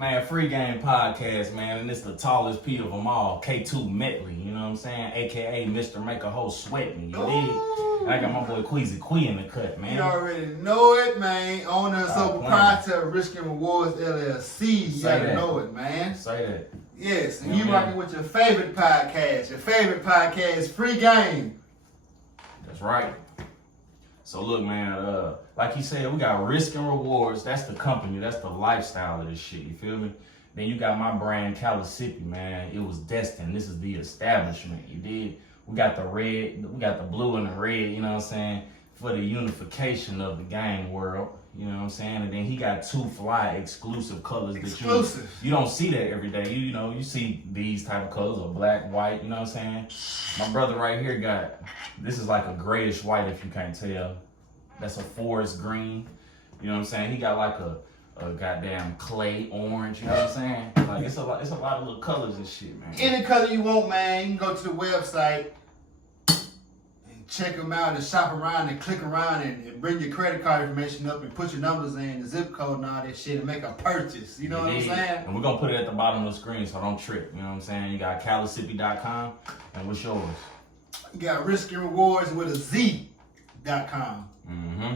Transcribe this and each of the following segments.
Man, Free Game Podcast, man, and it's the tallest P of them all, K2 Medley, you know what I'm saying? AKA Mr. Make a Hoe Sweat Me, you dig? And I got my boy Queasy Quee in the cut, man. You already know it, man. Owner and sole proprietor of Risk and Rewards LLC. You gotta know it, man. Say that. Yes, and you rocking with your favorite podcast. Your favorite podcast, Free Game. That's right. So look, man, like he said, we got Risk and Rewards. That's the company. That's the lifestyle of this shit. You feel me? Then you got my brand, Calisippi, man. It was destined. This is the establishment. You did. We got the red, we got the blue and the red, you know what I'm saying, for the unification of the game world. You know what I'm saying? And then he got two fly exclusive colors that you don't see that every day. You know, you see these type of colors, or black, white, you know what I'm saying? My brother right here got, this is like a grayish white if you can't tell. That's a forest green. You know what I'm saying? He got like a goddamn clay orange, you know what I'm saying? Like it's a lot of little colors and shit, man. Any color you want, man, you can go to the website and check them out and shop around and click around and bring your credit card information up and put your numbers in, the zip code and all that shit and make a purchase. You know what I'm saying? And we're gonna put it at the bottom of the screen so don't trip, you know what I'm saying? You got Calisippi.com, and what's yours? You got Risk and Rewards with a Z.com. Mm-hmm.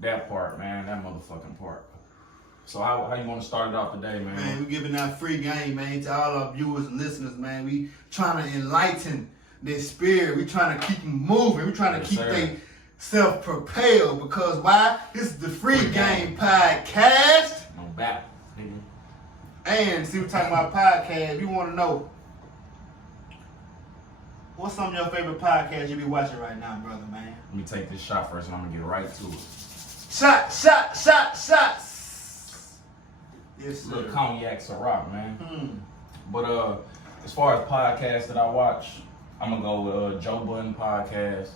That part, man, that motherfucking part. So how you want to start it off today, man? Man, we giving out free game, man, to all our viewers and listeners, man. We trying to enlighten their spirit. We trying to keep them moving. We trying to keep them self-propelled because why? This is the Free Game Podcast. No back, nigga. And see, we're talking about podcasts. You want to know what's some of your favorite podcasts you be watching right now, brother, man? Let me take this shot first, and I'm gonna get right to it. Shots. Yes, sir. Little cognac Ciroc, man. But as far as podcasts that I watch, I'm gonna go with Joe Budden podcast.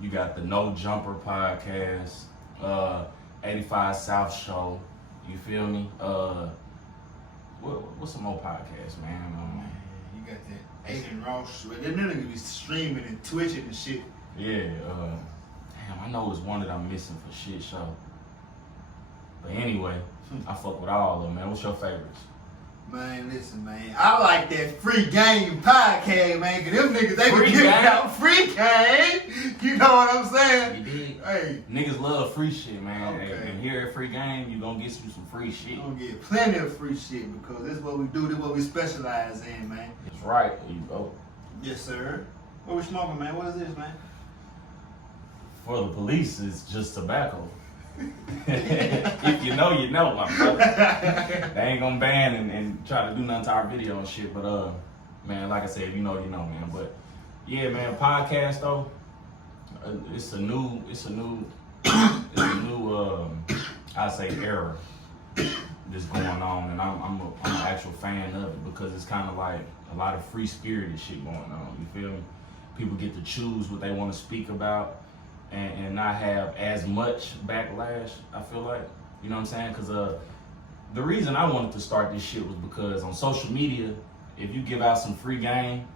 You got the No Jumper podcast, 85 South Show. You feel me? What's some more podcasts, man? You got that Aiden Ross. Them niggas be streaming and twitching and shit. Yeah. Damn, I know it's one that I'm missing for shit show. But anyway, I fuck with all of them, man. What's your favorites? Man, listen, man. I like that Free Game Podcast, man. Cause them niggas, they be giving out free game. You know what I'm saying? You did. Hey. Niggas love free shit, man. Okay. And here at Free Game, you gonna get you some free shit. You gonna get plenty of free shit because this is what we do. This is what we specialize in, man. That's right. There you go. Yes, sir. What we smoking, man? What is this, man? For the police, it's just tobacco. If you know, you know, my brother. They ain't gonna ban and try to do nothing to our video and shit. But man, like I said, if you know, you know, man. But yeah, man, podcast though, it's a new I say era that's going on, and I'm an actual fan of it because it's kind of like a lot of free spirited shit going on. You feel me? People get to choose what they want to speak about. And not have as much backlash, I feel like. You know what I'm saying? Because the reason I wanted to start this shit was because on social media, if you give out some free game,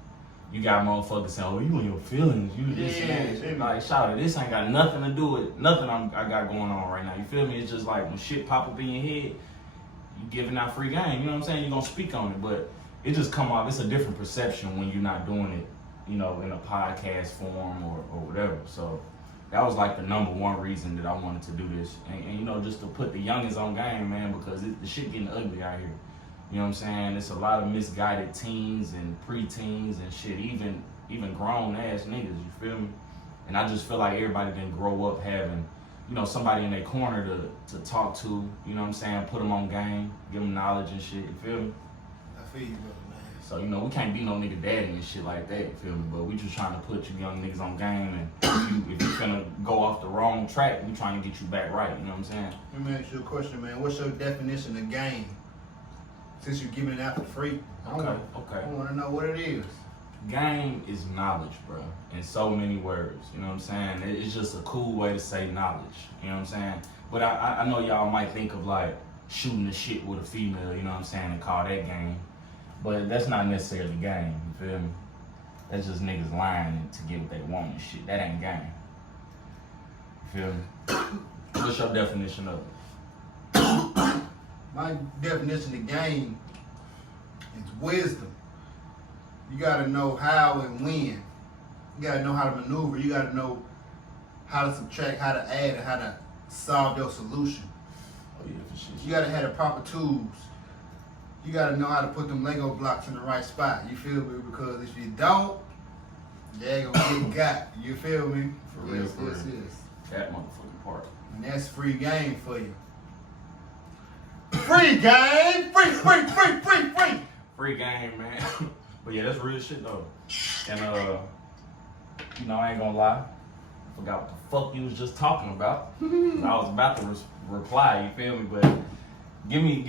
you got motherfuckers saying, oh, you in your feelings, you this and that. Like, shout it, this ain't got nothing to do with nothing I got going on right now. You feel me? It's just like when shit pop up in your head, you giving out free game. You know what I'm saying? You're going to speak on it, but it just come off, it's a different perception when you're not doing it, you know, in a podcast form or whatever. So that was like the number one reason that I wanted to do this. And you know, just to put the youngins on game, man, because the shit getting ugly out here. You know what I'm saying? It's a lot of misguided teens and preteens and shit, even grown ass niggas, you feel me? And I just feel like everybody didn't grow up having, you know, somebody in their corner to talk to, you know what I'm saying? Put them on game, give them knowledge and shit, you feel me? I feel you, brother. So, you know, we can't be no nigga daddy and shit like that, you feel me? But we just trying to put you young niggas on game, and if you finna go off the wrong track, we trying to get you back right, you know what I'm saying? Let me ask you a question, man. What's your definition of game? Since you're giving it out for free. Okay. I want to know what it is. Game is knowledge, bro, in so many words, you know what I'm saying? It's just a cool way to say knowledge, you know what I'm saying? But I know y'all might think of like shooting the shit with a female, you know what I'm saying, and call that game. But that's not necessarily game, you feel me? That's just niggas lying to get what they want and shit. That ain't game. You feel me? What's your definition of it? My definition of game is wisdom. You gotta know how and when. You gotta know how to maneuver. You gotta know how to subtract, how to add, and how to solve your solution. Oh yeah, for sure. You gotta have the proper tools. You gotta know how to put them Lego blocks in the right spot. You feel me? Because if you don't, they gonna get got. You feel me? For real, yes, for real. yes. That motherfucking part. And that's free game for you. Free game! Free! Free game, man. But yeah, that's real shit though. And you know, I ain't gonna lie. I forgot what the fuck you was just talking about. I was about to reply, you feel me? But give me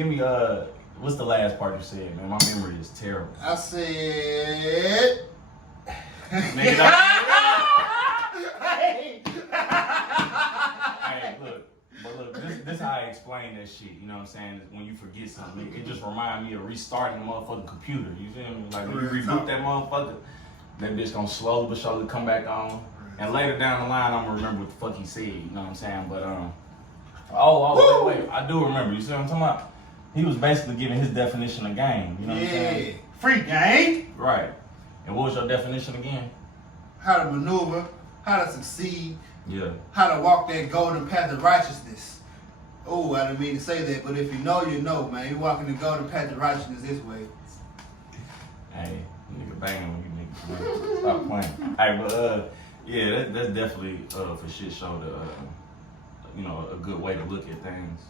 what's the last part you said, man? My memory is terrible. I said Nigga, hey, look, this how I explain that shit, you know what I'm saying? When you forget something, it just remind me of restarting the motherfucking computer, you feel me? Like when you reboot that motherfucker, that bitch gonna slowly but surely come back on. And later down the line, I'm gonna remember what the fuck he said, you know what I'm saying? But, wait, I do remember, you see what I'm talking about? He was basically giving his definition of game, you know what I'm saying? Free game. Right. And what was your definition again? How to maneuver, how to succeed, Yeah. how to walk that golden path of righteousness. Oh, I didn't mean to say that, but if you know, you know, man. You're walking the golden path of righteousness this way. Hey, nigga banging when you niggas stop playing. Hey, but yeah, that's definitely for shit show you know, a good way to look at things.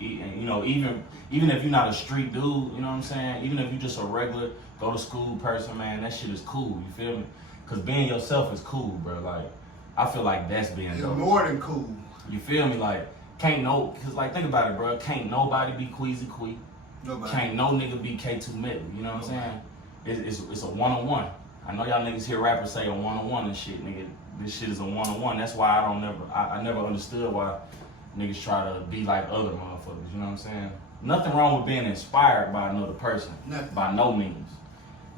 And, you know, even if you're not a street dude, you know what I'm saying? Even if you're just a regular go to school person, man, that shit is cool. You feel me? Cause being yourself is cool, bro. Like, I feel like that's being It's dope. more than cool. You feel me? Like, cause like think about it, bro. Can't nobody be Queasy Quee. Nobody. Can't no nigga be K2 Medley. You know what I'm saying? It's a one-on-one. I know y'all niggas hear rappers say a one-on-one and shit, nigga. This shit is a one-on-one. That's why I never understood why niggas try to be like other motherfuckers. You know what I'm saying? Nothing wrong with being inspired by another person. Nothing. By no means.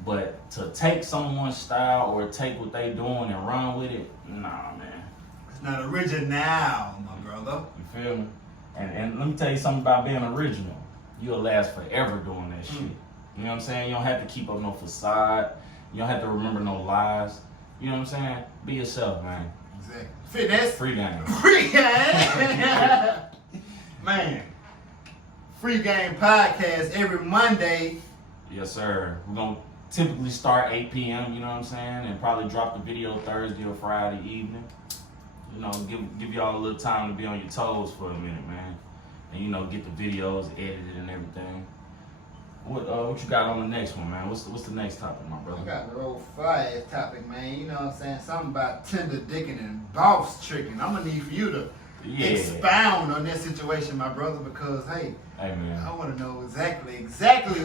But to take someone's style or take what they doing and run with it, nah, man. It's not original, my brother. You feel me? And let me tell you something about being original. You'll last forever doing that shit. You know what I'm saying? You don't have to keep up no facade. You don't have to remember no lies. You know what I'm saying? Be yourself, man. Exactly. Fitness. Free game. Free game. Man. Free Game Podcast every Monday. Yes, sir. We're going to typically start 8 p.m., you know what I'm saying? And probably drop the video Thursday or Friday evening. You know, give y'all a little time to be on your toes for a minute, man. And, you know, get the videos edited and everything. What you got on the next one, man? What's the next topic, my brother? I got the old fire topic, man. You know what I'm saying? Something about tender dicking and boss tricking. I'm going to need for you to expound on that situation, my brother, because, hey man, I want to know exactly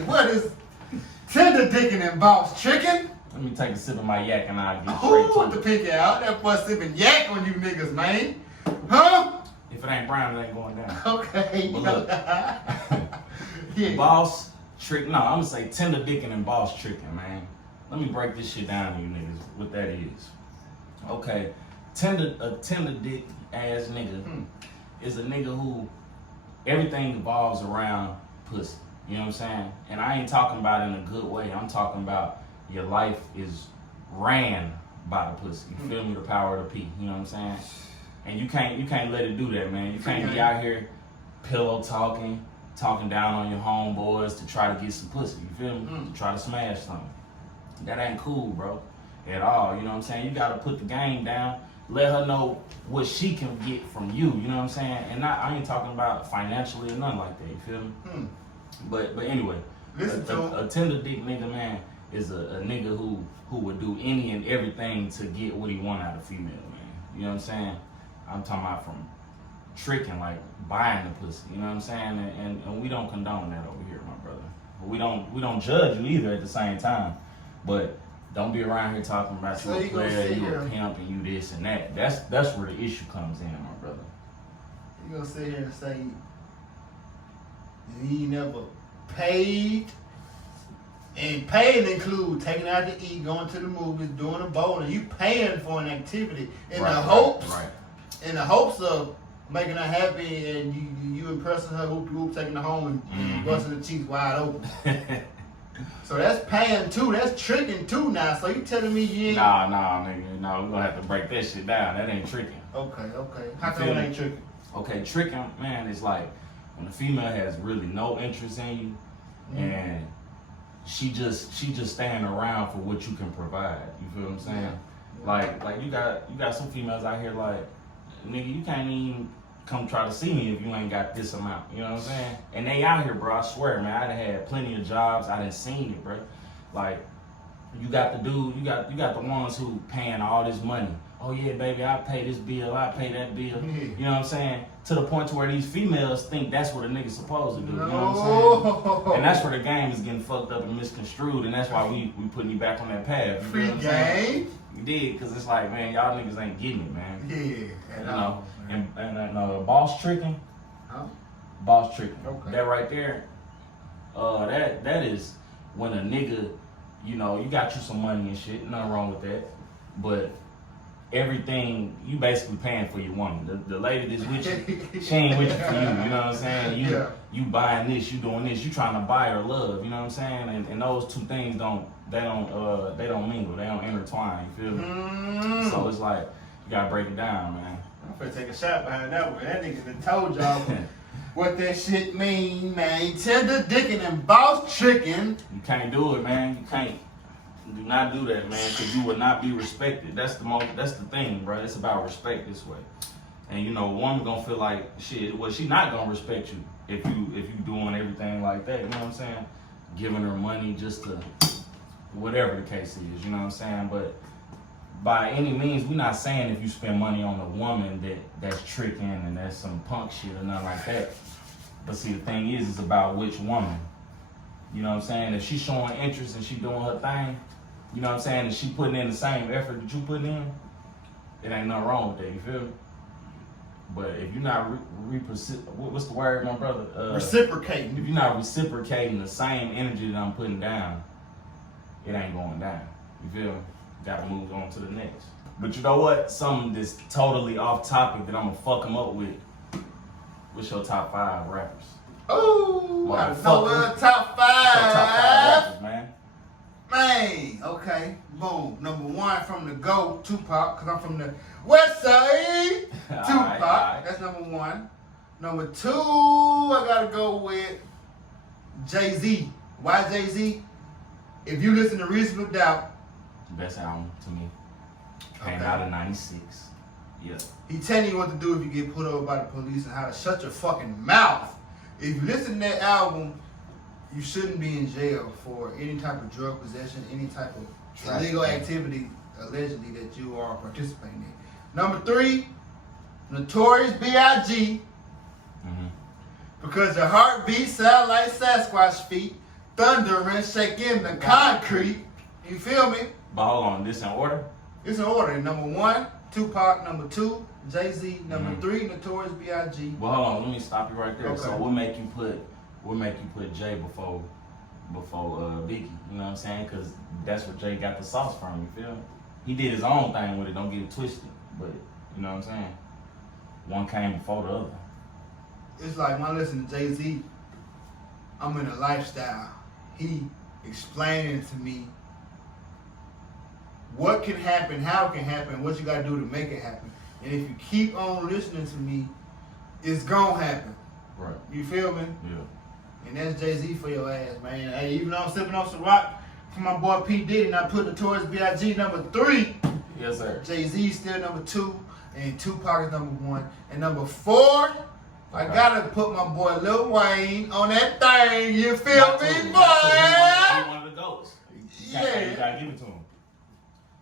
what is tender dicking and boss tricking. Let me take a sip of my yak and I'll get straight to with the pinky out. That boy sipping yak on you niggas, man. Huh? If it ain't brown, it ain't going down. Okay. But look, yeah. Boss trick, no, I'm gonna say tender dicking and boss tricking, man. Let me break this shit down to you niggas, what that is. Okay, a tender dick ass nigga is a nigga who everything evolves around pussy. You know what I'm saying? And I ain't talking about it in a good way. I'm talking about your life is ran by the pussy. You feel me? The power of the P. You know what I'm saying? And you can't let it do that, man. You can't be out here pillow talking down on your homeboys to try to get some pussy. You feel me? To try to smash something. That ain't cool, bro. At all. You know what I'm saying? You gotta put the game down. Let her know what she can get from you. You know what I'm saying? And I ain't talking about financially or nothing like that. You feel me? But anyway, a tender dick nigga, man, is a nigga who would do any and everything to get what he want out of female, man. You know what I'm saying? I'm talking about from tricking, like buying the pussy. You know what I'm saying? And we don't condone that over here, my brother. We don't judge you either at the same time. But don't be around here talking about you a player, you a pimp, and you this and that. That's where the issue comes in, my brother. You gonna sit here and say he never paid? And paying include taking out to eat, going to the movies, doing a bowling. You paying for an activity in the hopes of making her happy, and you impressing her, whoop, taking her home and busting the cheeks wide open. So that's paying too. That's tricking too now. So you telling me you ain't... Nah, nigga. No, we're gonna have to break that shit down. That ain't tricking. Okay. How come it ain't tricking? Okay, tricking, man, is like when a female has really no interest in you, and she just staying around for what you can provide. You feel what I'm saying? Yeah. Like you got some females out here like, nigga, you can't even come try to see me if you ain't got this amount. You know what I'm saying? And they out here, bro. I swear, man. I done had plenty of jobs. I done seen it, bro. Like, you got the dude, you got the ones who paying all this money. Oh yeah, baby, I pay this bill, I pay that bill. You know what I'm saying? To the point to where these females think that's what a nigga's supposed to do. You know what I'm saying? And that's where the game is getting fucked up and misconstrued, and that's why we putting you back on that path. You Free game? You did, because it's like, man, y'all niggas ain't getting it, man. Yeah. You know? And boss tricking. Huh? Boss tricking. Okay. That right there, that is when a nigga, you know, you got you some money and shit, nothing wrong with that. But everything, you basically paying for your woman. The lady that's with you, she ain't with you for you, you know what I'm saying? You buying this, you doing this, you trying to buy her love, you know what I'm saying? And those two things don't mingle, they don't intertwine, you feel me? So it's like, you gotta break it down, man. I'm finna take a shot behind that one. That nigga done told y'all what that shit mean, man. Tender dicking and boss tricking. You can't do it, man. You can't. Do not do that, man, because you will not be respected. That's the thing, bro. It's about respect this way. And you know, a woman gonna feel like shit. Well, she not gonna respect you if you doing everything like that. You know what I'm saying? Giving her money just to whatever the case is. You know what I'm saying? But by any means, we're not saying if you spend money on a woman that's tricking and that's some punk shit or nothing like that. But see, the thing is, it's about which woman. You know what I'm saying? If she's showing interest and she doing her thing, you know what I'm saying, and she putting in the same effort that you putting in, it ain't nothing wrong with that, you feel me? But if you're not what's the word, my brother? Reciprocating. If you're not reciprocating the same energy that I'm putting down, it ain't going down. You feel me? Gotta move on to the next. But you know what? Something that's totally off topic that I'm gonna fuck them up with. What's your top 5 rappers? Oh, I know what top 5. Top 5 rappers, man. Man, okay, boom. Number 1 from the GOAT, Tupac, because I'm from the West Side. Tupac, all right. That's number 1. Number 2, I gotta go with Jay-Z. Why Jay-Z? If you listen to Reasonable Doubt, best album to me. Came out in '96. Yeah. He telling you what to do if you get pulled over by the police and how to shut your fucking mouth. If you listen to that album, you shouldn't be in jail for any type of drug possession, any type of illegal activity, allegedly, that you are participating in. Number 3, Notorious B.I.G. Because your heartbeat sound like Sasquatch feet, thundering, shaking the concrete. You feel me? But hold on, this in order? It's in order. Number 1, Tupac. Number 2, Jay-Z. Number 3, Notorious B.I.G. Well, hold on, let me stop you right there. Okay. So what make you put Jay before Biggie? You know what I'm saying? Because that's where Jay got the sauce from. You feel me? He did his own thing with it. Don't get it twisted. But you know what I'm saying? One came before the other. It's like when I listen to Jay-Z, I'm in a lifestyle. He explaining to me what can happen, how it can happen, what you gotta do to make it happen. And if you keep on listening to me, it's gonna happen. Right. You feel me? Yeah. And that's Jay-Z for your ass, man. Hey, even though I'm sipping on some rock from my boy P. Diddy, and I put Notorious B.I.G. number 3. Yes, sir. Jay-Z still number 2, and Tupac is number 1. And number 4, I gotta put my boy Lil Wayne on that thing. You feel me, boy? He one of the GOATs. You gotta give it to him.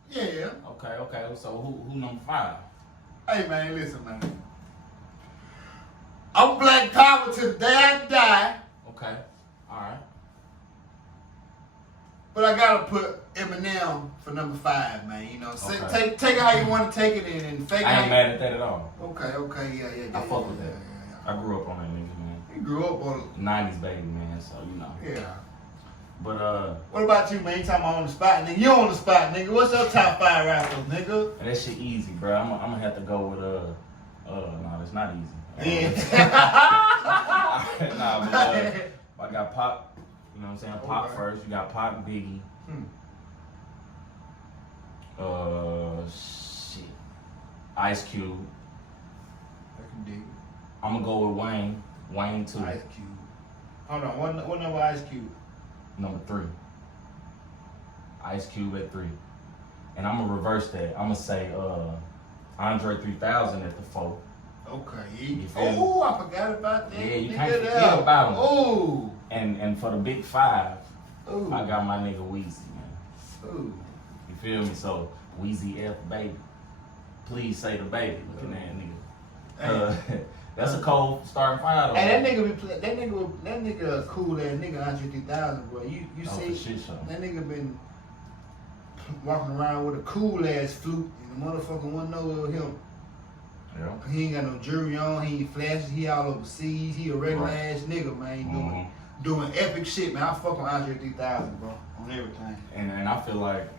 Yeah. Okay. So who number 5? Hey man, listen man. I'm Black Power till the day I die. Okay. Alright. But I gotta put Eminem for number 5, man. You know, Okay. take it how you want to take it and fake it. I ain't mad at that at all. Okay, yeah. I fuck with that. I grew up on that nigga, man. You grew up on 90s baby, man, so you know. Yeah. But what about you, man? You talking about on the spot, nigga? You on the spot, nigga. What's your top 5 rappers, nigga? that shit easy, bro. I'm gonna have to go with No, that's not easy. Yeah. Nah, but I got Pop. You know what I'm saying? Pop first. You got Pop, Biggie. Shit. Ice Cube. I can dig it. I'm gonna go with Wayne. Wayne 2. Ice Cube. Hold on, what number Ice Cube? Number 3. Ice Cube at 3. And I'm gonna reverse that. I'm gonna say Andre 3000 at the 4. Okay. Oh, I forgot about that. Yeah, you can't forget about him. Oh. And for the big 5, Ooh. I got my nigga Weezy, man. Ooh. You feel me? So Weezy F baby. Please say the baby. Looking at that nigga. That's a cold starting 5 though. Hey, that nigga cool ass nigga Andre 3000, bro. You see shit show. that nigga been walking around with a cool ass flute and the motherfucker wouldn't know it was him. Yeah. He ain't got no jewelry on, he ain't flashes, he all overseas, he a regular ass nigga, man. Doing epic shit, man. I fuck with Andre 3000, bro, on everything. And I feel like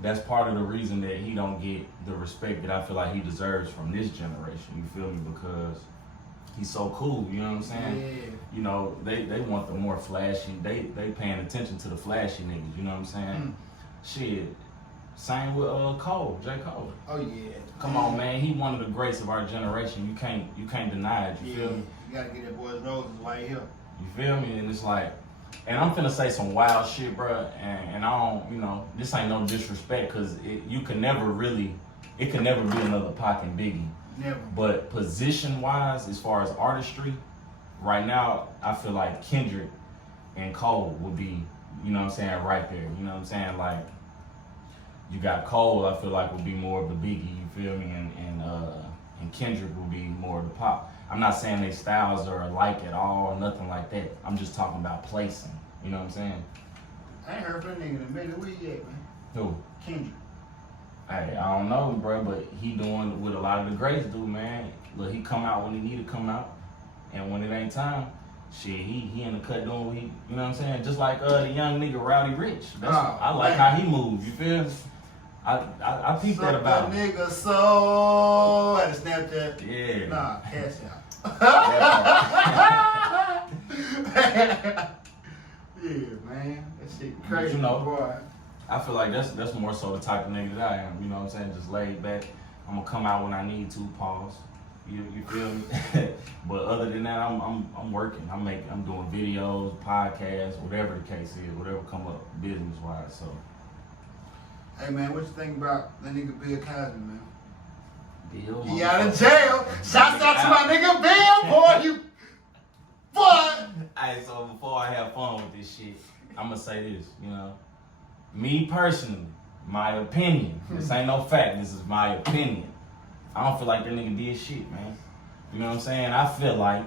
that's part of the reason that he don't get the respect that I feel like he deserves from this generation. You feel me? Because he's so cool, you know what I'm saying? Yeah. You know, they want the more flashy, they paying attention to the flashy niggas, you know what I'm saying? Shit. Same with Cole, J. Cole. Oh yeah. Come on, man. He one of the greats of our generation. You can't deny it. You feel me? You gotta get that boy's roses right here. You feel me? And it's like, and I'm finna say some wild shit, bro. And I don't, you know, this ain't no disrespect, cause it can never be another Pac and Biggie. Never. But position wise, as far as artistry, right now I feel like Kendrick and Cole would be, you know what I'm saying, right there. You know what I'm saying? Like, you got Cole, I feel like would be more of the Biggie, you feel me, and Kendrick would be more of the Pop. I'm not saying their styles are alike at all or nothing like that. I'm just talking about placing. You know what I'm saying? I ain't heard from that nigga in a minute. Where he at, man? Who? Kendrick. Hey, I don't know, bro, but he doing what a lot of the greats do, man. Look, he come out when he need to come out, and when it ain't time, shit, he in the cut doing what he, you know what I'm saying? Just like the young nigga Rowdy Rich. I like how he moves. You feel me? I peeped that about him. Nigga so at a Snapchat. Yeah. Nah, cash out. Yeah, man. That shit crazy, you know, boy. I feel like that's more so the type of nigga that I am. You know what I'm saying? Just laid back. I'm gonna come out when I need to. Pause. You feel me? But other than that, I'm working. I'm doing videos, podcasts, whatever the case is, whatever come up business wise. So. Hey man, what you think about that nigga Bill Cosby, man? Bill. He out of jail. Shouts out to my nigga Bill, boy. You, boy. Alright, so before I have fun with this shit, I'm gonna say this. You know, me personally, my opinion. This ain't no fact. This is my opinion. I don't feel like that nigga did shit, man. You know what I'm saying? I feel like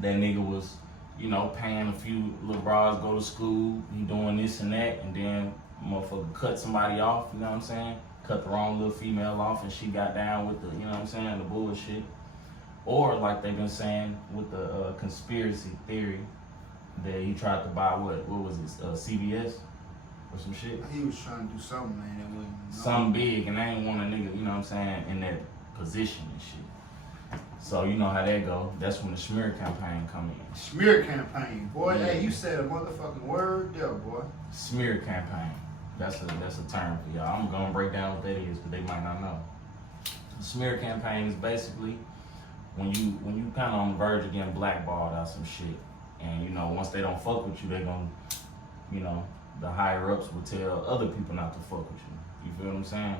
that nigga was, you know, paying a few little bras, go to school, he doing this and that, and then motherfucker cut somebody off, you know what I'm saying? Cut the wrong little female off and she got down with the, you know what I'm saying, the bullshit. Or like they've been saying with the conspiracy theory that he tried to buy what was it, CBS or some shit? He was trying to do something, man, that wasn't. Something big, and they ain't want a nigga, you know what I'm saying, in that position and shit. So you know how that go. That's when the smear campaign come in. Smear campaign, boy. Yeah. Hey, you said a motherfucking word there, boy. Smear campaign. That's a term for y'all. I'm gonna break down what that is because they might not know. The smear campaign is basically when you kind of on the verge of getting blackballed out some shit, and you know once they don't fuck with you, they gonna, you know, the higher ups will tell other people not to fuck with you. You feel what I'm saying?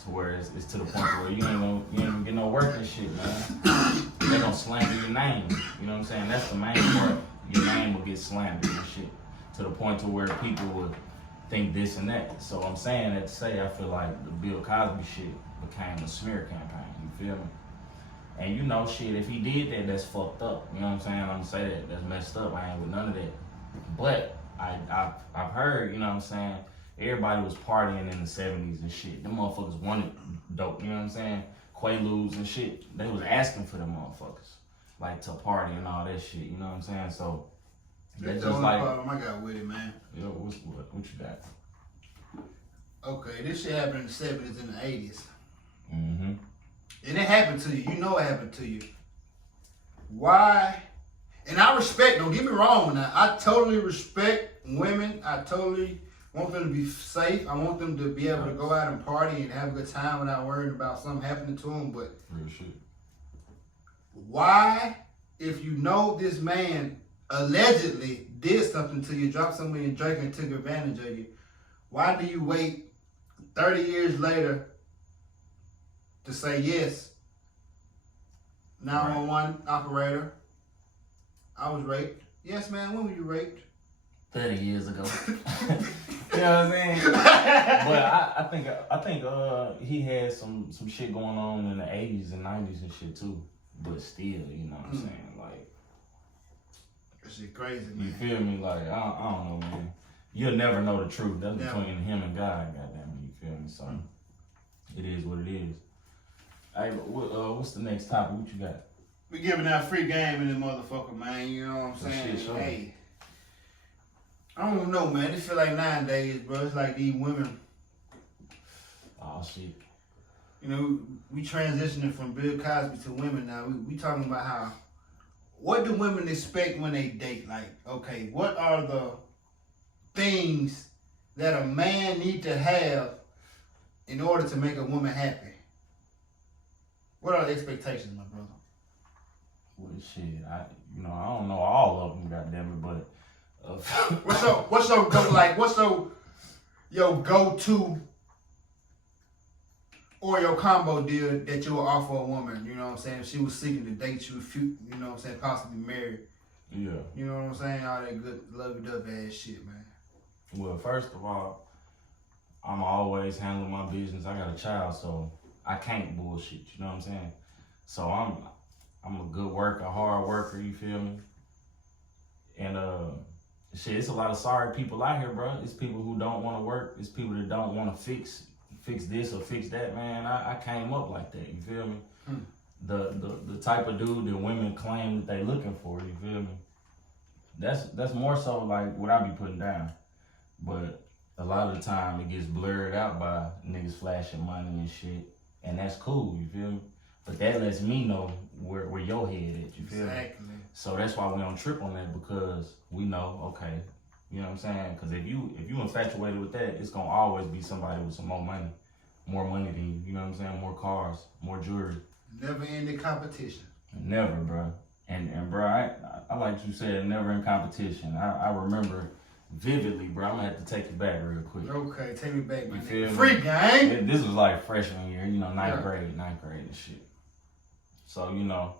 To where it's to the point where you ain't gonna get no work and shit, man. They gonna slander your name. You know what I'm saying? That's the main part. Your name will get slandered and shit. To the point to where people would think this and that. So I'm saying that to say I feel like the Bill Cosby shit became a smear campaign. You feel me? And you know, shit, if he did that, that's fucked up. You know what I'm saying? I'm gonna say that. That's messed up. I ain't with none of that. But I've heard, you know what I'm saying, everybody was partying in the 70s and shit. Them motherfuckers wanted dope, you know what I'm saying? Quaaludes and shit. They was asking for them motherfuckers. Like to party and all that shit, you know what I'm saying? So that's the only problem I got with it, man. Yo, what you got? Okay, this shit happened in the 70s and the 80s. Mm-hmm. and it happened to you. You know it happened to you. Why? And I respect, don't get me wrong now. I totally respect women. I totally want them to be safe. I want them to be able to go out and party and have a good time without worrying about something happening to them. But real shit. Why, if you know this man allegedly did something to you, dropped something in your drink and took advantage of you, why do you wait 30 years later to say yes? 911 operator, I was raped. Yes, man, when were you raped? 30 years ago. You know what I'm saying? But I think he had some shit going on in the 80s and 90s and shit too. But still, you know what I'm saying? Like, that shit crazy, man. You feel me? Like, I don't know, man. You'll never know the truth. That's between him and God, goddamn it. You feel me? So, it is what it is. Hey, what's the next topic? What you got? We giving out free game in this motherfucker, man. You know what I'm saying? Shit, sure. Hey, I don't know, man. It feel like nowadays, bro. It's like these women. Oh, shit. You know, we transitioning from Bill Cosby to women now. We talking about how, what do women expect when they date? Like, okay, what are the things that a man need to have in order to make a woman happy? What are the expectations, my brother? Well, shit, I don't know all of them, goddamn it, but what's your go-to or your combo deal that you will offer a woman? You know what I'm saying? If she was seeking to date you, you know what I'm saying, possibly married. Yeah. You know what I'm saying? All that good lovey-dovey ass shit, man. Well, first of all, I'm always handling my business. I got a child, so I can't bullshit. You know what I'm saying? So I'm a good worker, a hard worker. You feel me? And shit, it's a lot of sorry people out here, bro. It's people who don't want to work. It's people that don't want to fix this or fix that, man. I came up like that. You feel me? The type of dude that women claim that they looking for. You feel me? That's more so like what I be putting down. But a lot of the time it gets blurred out by niggas flashing money and shit, and that's cool. You feel me? But that lets me know where your head at. You feel Exactly. me? So that's why we don't trip on that, because we know, okay, you know what I'm saying? Because if you infatuated with that, it's gonna always be somebody with some more money than you. You know what I'm saying? More cars, more jewelry. Never ending competition. Never, bro. And bro, I like you said, never in competition. I remember vividly, bro. I'm gonna have to take you back real quick. Okay, take me back, man. You feel Free me? game. This was like freshman year, you know, ninth grade and shit. So, you know,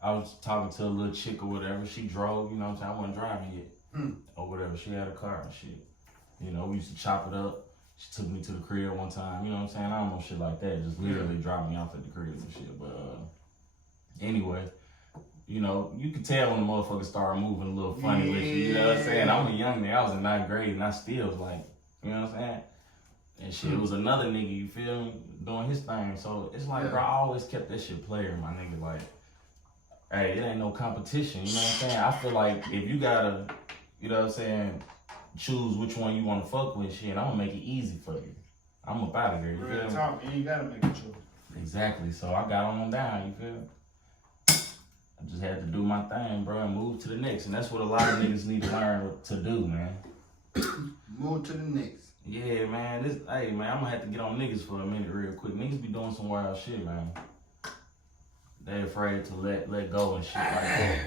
I was talking to a little chick or whatever. She drove, you know what I'm saying? I wasn't driving yet. Or whatever. She had a car and shit. You know, we used to chop it up. She took me to the crib one time, you know what I'm saying? I don't know shit like that. Just literally dropped me off at the crib and shit. But anyway, you know, you could tell when the motherfuckers started moving a little funny with you, you know what I'm saying? I'm a young nigga. I was in ninth grade and I still was like, you know what I'm saying? And shit, it was another nigga, you feel me, doing his thing. So it's like, bro, I always kept that shit player, my nigga. Like, hey, it ain't no competition, you know what I'm saying? I feel like if you gotta, you know what I'm saying, choose which one you wanna fuck with, shit, I'm gonna make it easy for you. I'm up out of there, you feel me? Talk, you ain't gotta make a choice. Exactly, so I got on down, you feel me? I just had to do my thing, bro, and move to the next. And that's what a lot of niggas need to learn what to do, man. Move to the next. Yeah, man. Hey, man, I'm gonna have to get on niggas for a minute real quick. Niggas be doing some wild shit, man. They afraid to let go and shit like that.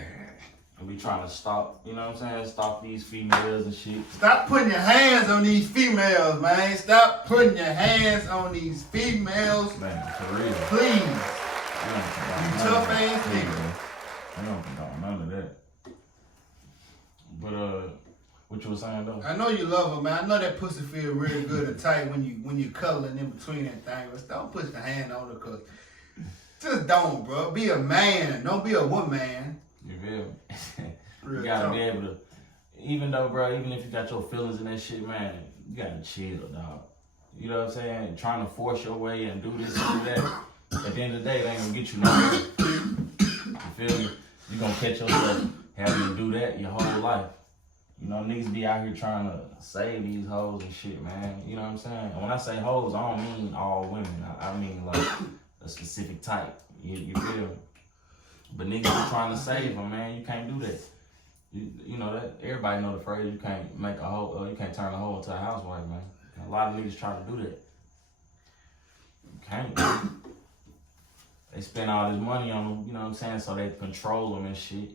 And be trying to stop, you know what I'm saying? Stop these females and shit. Stop putting your hands on these females, man. Stop putting your hands on these females. Man, for real. Please. You tough ass nigga. I don't condone none of that. But what you were saying though? I know you love her, man. I know that pussy feel real good and tight when you cuddling in between that thing. But don't put your hand on her, cause just don't, bro. Be a man. Don't be a woman. You feel me? You gotta be able to, even though, bro, even if you got your feelings in that shit, man, you gotta chill, dog. You know what I'm saying? Trying to force your way and do this and do that. At the end of the day, it ain't gonna get you nowhere. You feel me? You gonna catch yourself having to do that your whole life. You know, niggas be out here trying to save these hoes and shit, man. You know what I'm saying? And when I say hoes, I don't mean all women. I mean like a specific type. You feel me? But niggas are trying to save them, man. You can't do that. You know that everybody know the phrase. You can't make a hoe. You can't turn a hoe into a housewife, man. A lot of niggas try to do that. You can't. Man. They spend all this money on them. You know what I'm saying? So they control them and shit.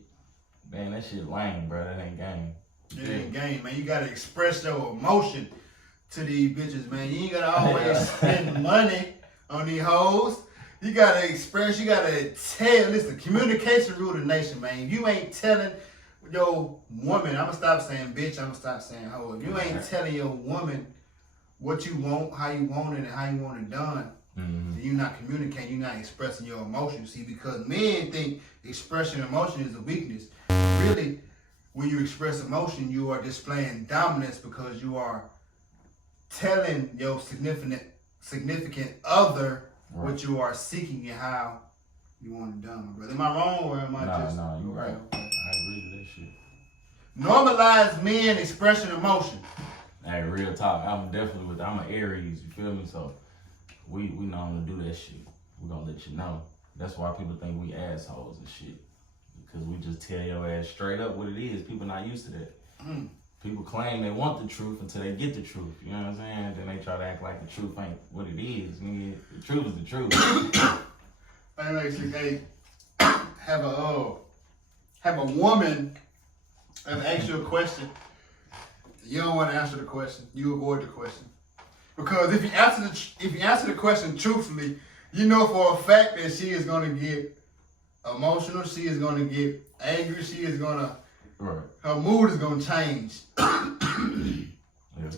Man, that shit lame, bro. That ain't game. It ain't game, man. You gotta express your emotion to these bitches, man. You ain't gotta always spend money on these hoes. You gotta express, you gotta tell. Listen, communication rule the nation, man. If you ain't telling your woman, I'm gonna stop saying bitch, I'm gonna stop saying hoe. If you ain't telling your woman what you want, how you want it, and how you want it done, then you're not communicating, you're not expressing your emotions. See, because men think expressing emotion is a weakness. Really, when you express emotion, you are displaying dominance because you are telling your significant other what you are seeking and how you want it done, brother. Am I wrong or am I just? No, you're right. I agree with that shit. Normalize men expressing emotion. Hey, real talk. I'm definitely with that. I'm an Aries, you feel me? So we know how to do that shit. We're gonna let you know. That's why people think we assholes and shit. Because we just tell your ass straight up what it is. People not used to that. People claim they want the truth until they get the truth. You know what I'm saying? Then they try to act like the truth ain't what it is. Nigga, the truth is the truth. Hey, have a woman ask you a question. You don't want to answer the question. You avoid the question. Because if you answer the question truthfully, you know for a fact that she is going to get emotional. She is going to get angry. She is going to. Right. Her mood is going to change. Yeah.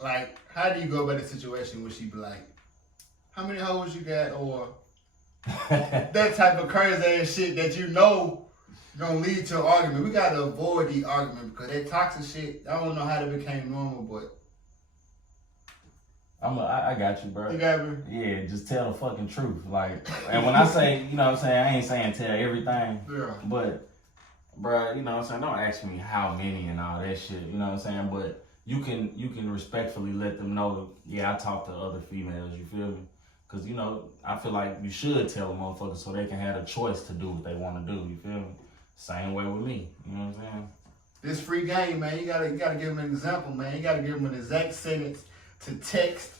Like, how do you go about the situation where she be like, how many hoes you got? Or that type of crazy ass shit that you know gonna lead to an argument. We gotta avoid the argument because that toxic shit, I don't know how that became normal, but I got you, bro. You got me? Yeah, just tell the fucking truth. Like, and when I say, you know what I'm saying, I ain't saying tell everything. Yeah. But, bro, you know what I'm saying, don't ask me how many and all that shit, you know what I'm saying? But you can respectfully let them know, yeah, I talk to other females, you feel me? Because, you know, I feel like you should tell a motherfucker so they can have a choice to do what they want to do, you feel me? Same way with me, you know what I'm saying? This free game, man, you gotta give them an example, man. You gotta give them an exact sentence to text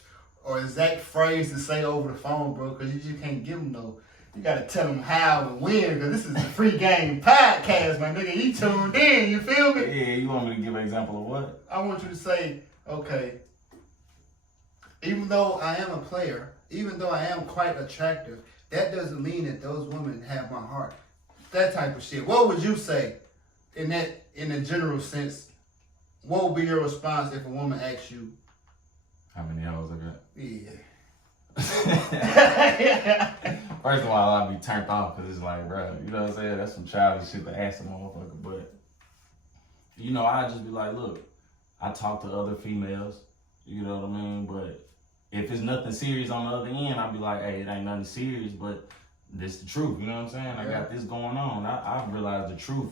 or exact phrase to say over the phone, bro, because you just can't give them no. You gotta tell them how and when, because this is a free game podcast, my nigga. You tuned in, you feel me? Yeah, you want me to give an example of what? I want you to say, okay, even though I am a player, even though I am quite attractive, that doesn't mean that those women have my heart. That type of shit. What would you say in a general sense? What would be your response if a woman asks you, how many hours I got? Yeah. First of all, I'll be turned off because it's like, bro, you know what I'm saying? That's some childish shit to ask a motherfucker. But, you know, I just be like, look, I talk to other females, you know what I mean? But if it's nothing serious on the other end, I'll be like, hey, it ain't nothing serious, but this the truth, you know what I'm saying? I got this going on. I realized the truth.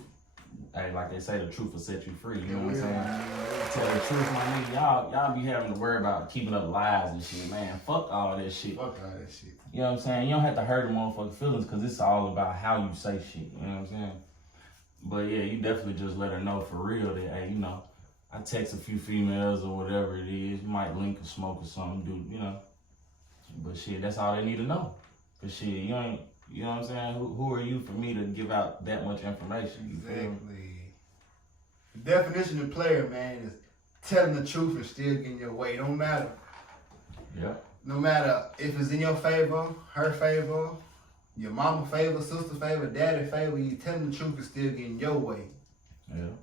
Hey, like they say, the truth will set you free, you know what I'm saying? Tell the truth, my nigga. Y'all be having to worry about keeping up lies and shit, man. Fuck all that shit. Fuck all that shit. You know what I'm saying? You don't have to hurt a motherfucker's feelings because it's all about how you say shit, you know what I'm saying? But yeah, you definitely just let her know for real that, hey, you know, I text a few females or whatever it is. You might link or smoke or something, dude, you know. But shit, that's all they need to know. Cause shit, you ain't, you know what I'm saying? Who are you for me to give out that much information? Exactly. The definition of player, man, is telling the truth and still getting your way. Don't matter. Yeah. No matter if it's in your favor, her favor, your mama favor, sister favor, daddy favor, you telling the truth and still getting your way. Yeah.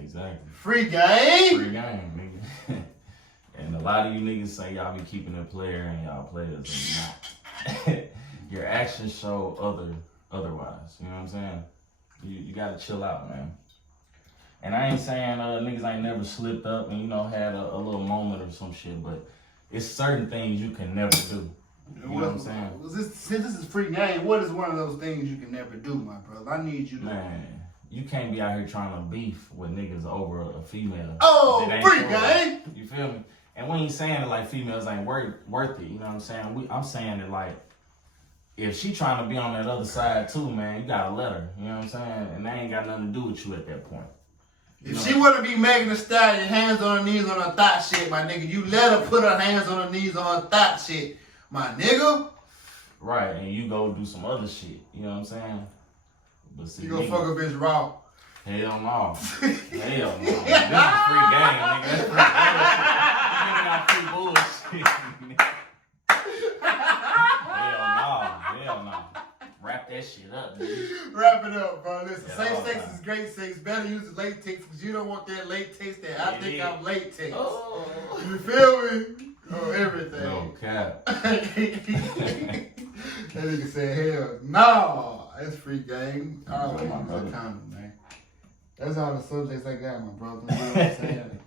Exactly. Free game. Free game, nigga. And a lot of you niggas say y'all be keeping it player and y'all players and not. Your actions show otherwise. You know what I'm saying? You gotta chill out, man. And I ain't saying niggas ain't never slipped up and, you know, had a little moment or some shit, but it's certain things you can never do. You know what I'm saying? Since this is free game, what is one of those things you can never do, my brother? I need you to... Man, you can't be out here trying to beef with niggas over a female. Oh, free game! You feel me? And we ain't saying that like females ain't worth it, you know what I'm saying? I'm saying that like, if she trying to be on that other side too, man, you gotta let her, you know what I'm saying? And that ain't got nothing to do with you at that point. If she wanna be Megan Thee Stallion, hands on her knees on her thought shit, my nigga, you let her put her hands on her knees on her thought shit, my nigga. Right, and you go do some other shit, you know what I'm saying? But see, you gonna fuck a bitch raw. Hell no. Hell no. This is free game, nigga. That's free bullshit. Giving out free bullshit. Hell no. Wrap that shit up, dude. Wrap it up, bro. Listen, Yeah, safe sex is great sex. Better use the latex because you don't want that latex that I think I'm latex. Oh. You feel me? Oh, everything. No cap. That nigga said, hell no. That's free game. All use a condom, man. That's all the subjects I got, my brother. You know what I'm saying?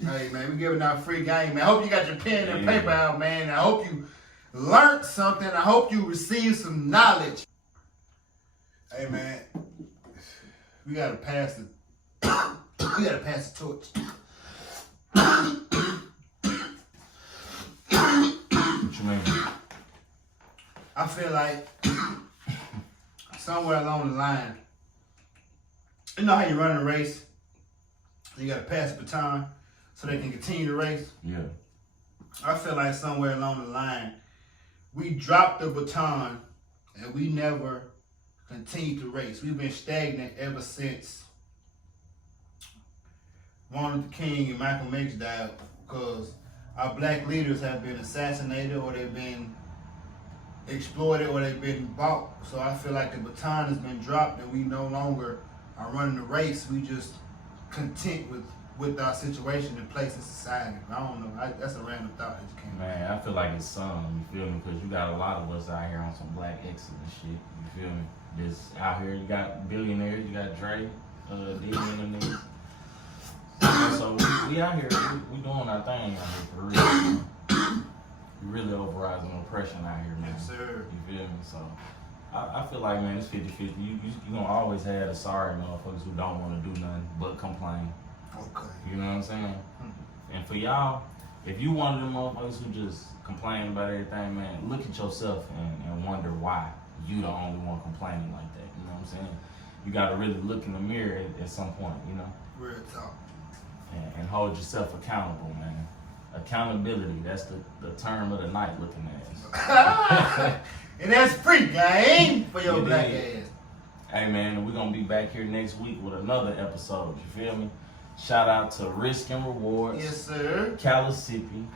Hey, man, we giving out free game, man. I hope you got your pen and paper out, man. I hope you learned something. I hope you received some knowledge. Hey, man, we gotta pass the torch. What you mean? I feel like somewhere along the line, you know how you run a race? You gotta pass the baton so they can continue the race. Yeah. I feel like somewhere along the line, we dropped the baton and we never continued to race. We've been stagnant ever since Martin Luther King and Malcolm X died because our black leaders have been assassinated or they've been exploited or they've been bought. So I feel like the baton has been dropped and we no longer are running the race. We just content with our situation and place in society. I don't know. That's a random thought that just came. Man, I feel like it's some, you feel me? Because you got a lot of us out here on some black excellent shit, you feel me? Just out here, you got billionaires, you got Dre, D and them niggas. So we out here, we doing our thing out here for real. We really overriding oppression out here, man. Yes, sir. You feel me? So I feel like, man, it's 50-50. You gonna always have the sorry motherfuckers who don't want to do nothing but complain. Okay. You know what I'm saying? And for y'all, if you one of them motherfuckers who just complain about everything, man, look at yourself and wonder why you the only one complaining like that. You know what I'm saying? You gotta really look in the mirror at some point, you know? Real talk. And hold yourself accountable, man. Accountability, that's the term of the night looking at us. And that's free game for your black ass. Hey, man, we're gonna be back here next week with another episode, you feel me? Shout out to Risk and Rewards. Yes, sir. Calisippi,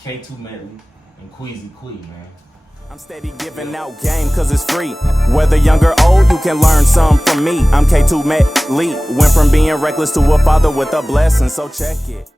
K2 Medley, and Queasy Quee, man. I'm steady giving out game cause it's free. Whether young or old, you can learn some from me. I'm K2 Medley. Went from being reckless to a father with a blessing, so check it.